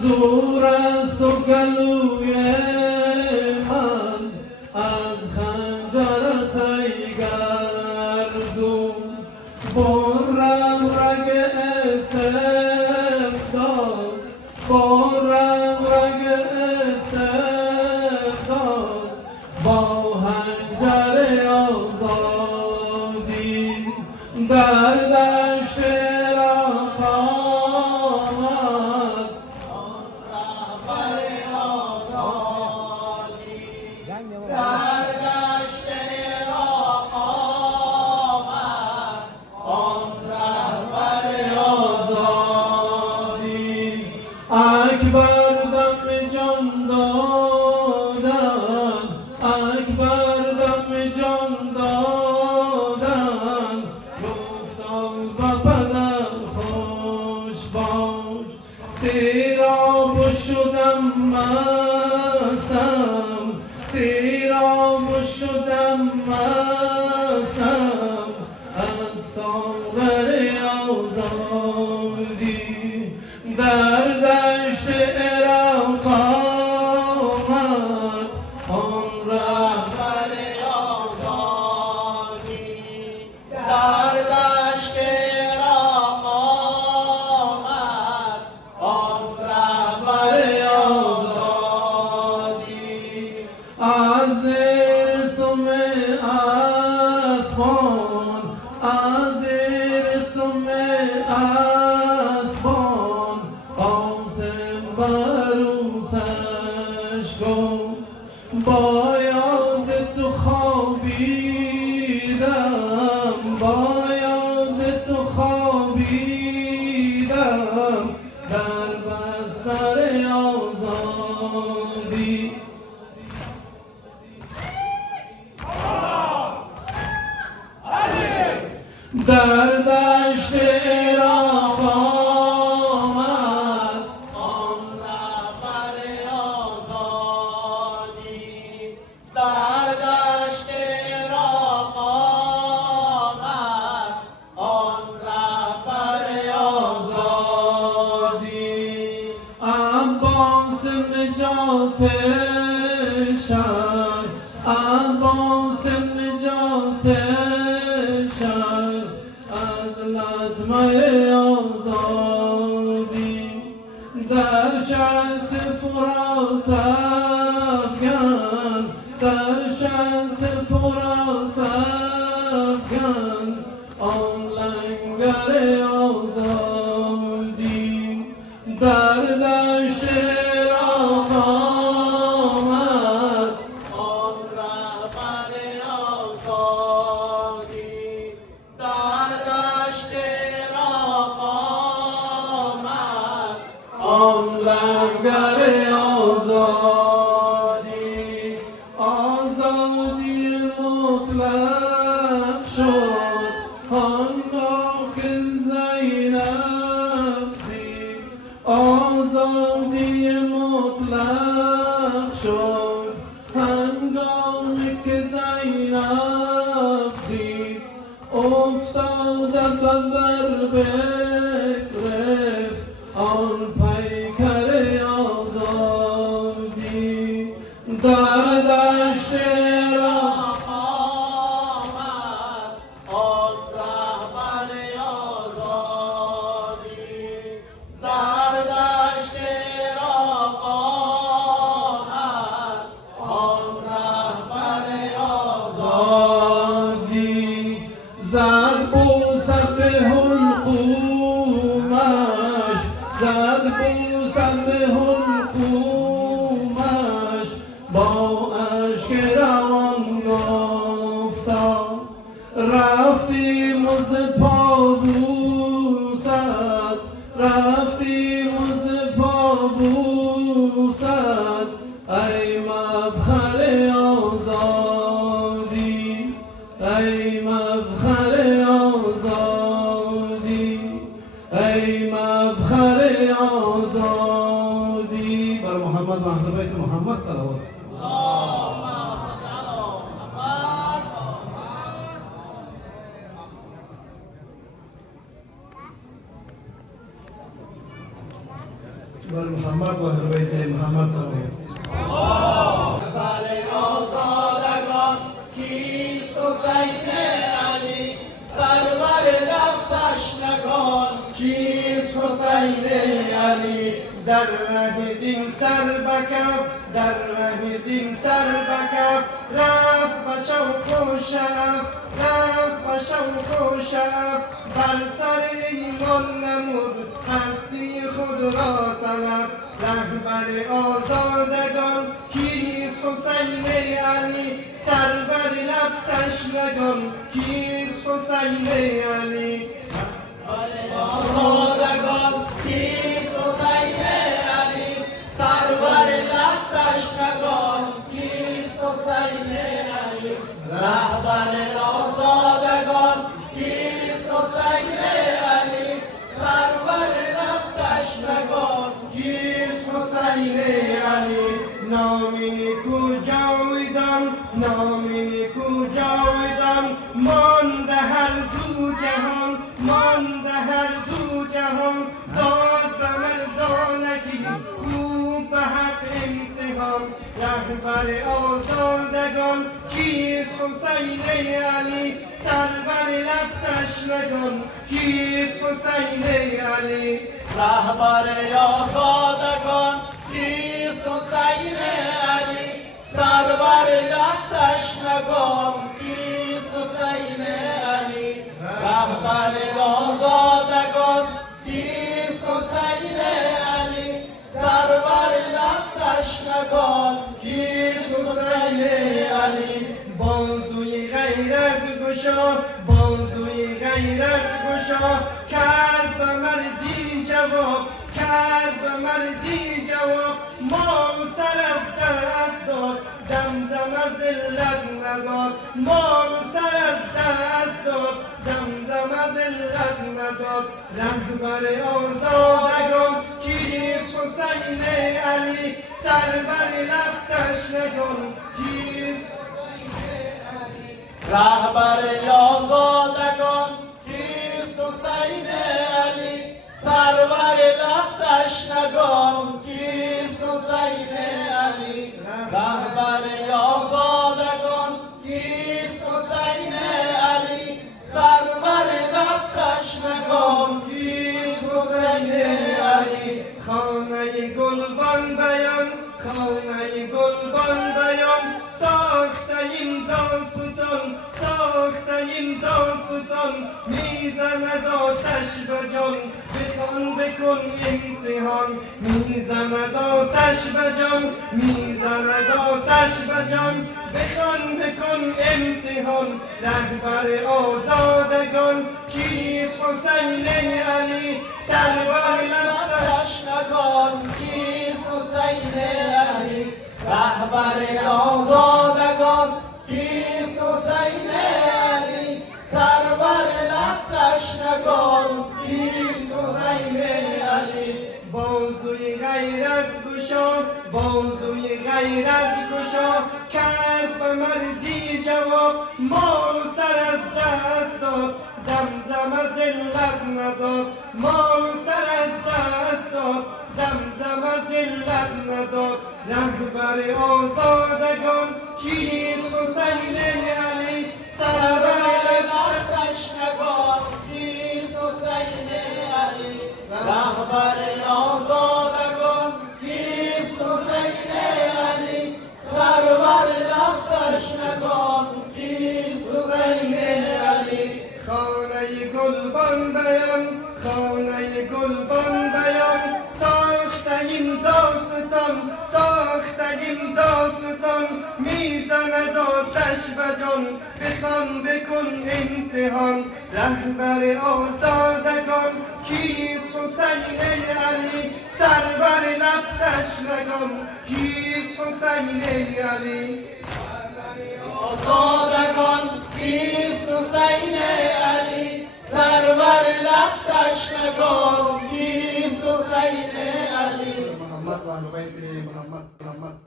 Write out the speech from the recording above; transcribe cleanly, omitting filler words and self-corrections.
زور است و گلوی من از خنجرت ای گردون، برم رگ استبداد، برم رگ استبداد با خنجر آزادی در دشت عراق آمد رهبر آزادی، در دشت عراق آمد آن رهبر آزادی. اکبر دم جان دادن، اکبر دم جان دادن، گفتم با پدر خوش باش، سیراب شدم مستم، سیراب شدم مستم از ساغر آزادی، در دشت عراق آمد آن رهبر آزادی، در دشت عراق آمد آن رهبر آزادی. از زیر سم اسبان، از زیر سم اسبان قاسم بروسش گفت، با یاد تو خوابیدم، با یاد تو خوابیدم در بستر آزادی. در دشت عراق آمد آن رهبر آزادی، در دشت عراق آمد آن رهبر آزادی. عباس نجات شهر، عباس نجات شهر از لطمه آزادی، در شط فرات افکن، در شط فرات افکن آن لنگر آزادی، در دشت عراق آمد آن رهبر آزادی، در دشت عراق آمد آن لنگر آزادی. آزادی مطلق شد آنگاه که زینب دید، آزادی مطلق شد هنگامی که زینب دید، افتاده بر بگرفت آن پیکر آزادی، در دشت عراق آمد آن رهبر آزادی، در دشت عراق آمد آن رهبر آزادی. زد بوسم به حلقومش، زد بوسم به حلقومش، با اشک روان گفتا رفتیم ز پابوست، رفتیم ز پابوست ای مفخر آزادی، ای مفخر آزادی، ای مفخر آزادی. بر محمد و اهل بیت محمد صلوات. اللهم صل علی محمد. بر محمد و اهل بیت محمد صلوات. برای آزادگان کیست حسین علی سرور لب تشنگان کیست حسین علی در ره دین سر بکف در ره دین سر بکف رفت به شوق و شعف رفت به شوق و شعف بر سر ایمان نمود هستی خود را طلب رهبر آزادگان کیست حسین علی سرور لب تشنگان کیست حسین علی آزادگان کیست حسین علی سرور لب تشنگان کیست حسین علی رهبر آزادگان کیست حسین علی سرور لب تشنگان کیست حسین علی نام نیکو جاویدان نام نیکو جاویدان مانده هر دو جهان مانده هر دو جهان داد به مردانگی خوب به حق امتحان رهبر آزادگان کیست حسین علی سرور لب تشنگان کیست حسین علی رهبر آزادگان کیست حسین علی سرور لب تشنگان کیست حسین علی رهبر آزادگان کیست حسین علی سرور لب تشنگان کیست حسین علی بازوی غیرت گشا بازوی غیرت گشا کرد به مردی جواب کرد به مردی جواب ما سر از دست داد دمزم ذلت نداد ما سر از دست داد دمزم ذلت نداد رهبر آزادگان کیست حسین علی سرور لب تشنگان کیست رهبر آزادگان کیست حسین علی سرور لب تشنگان کیست حسین علی رهبر آزادگان کیست حسین علی سرور لب تشنگان کیست حسین علی خانه گلبان بیان خانه گلبان بیان ساختیم داستان ساختیم داستان میزند آتش به جان بخوان بکن امتحان میزند آتش به جان میزند آتش به جان بخوان بکن امتحان رهبر آزادگان کیست حسین علی سرور لب تشنگان کیست حسین علی رهبر آزادگان کیست حسین علی سرور لب تشنگان کیست حسین علی بازوی غیرت گشا بازوی غیرت گشا کرد به مردی جواب مال و سر از دست داد دمزم ذلت نداد مال و سر از دست داد دمزم ذلت نداد رهبر آزادگان کیست حسین علی سرور لب تشنگان کیست حسین علی رهبر آزادگان کیست حسین علی سرور لب تشنگان کیست حسین علی خانه گلبان بیان خانه گلبان بیان ساختیم داستان ساختیم داستان میزند آتش به جان بخوان بکن امتحان رهبر آزادگان کیست حسین علی سرور لب تشنگان کیست حسین علی آزادگان کیست حسین علی سرور لب تشنگان کیست حسین علی محمد و اهل بیت محمد